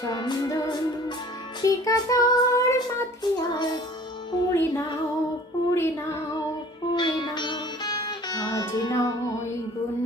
চন্দন টিকা তোর মাথে আর পড়ে নাও পড়ে নাও পড়ে নাও, আজ নয় গুণ